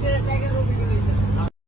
good at making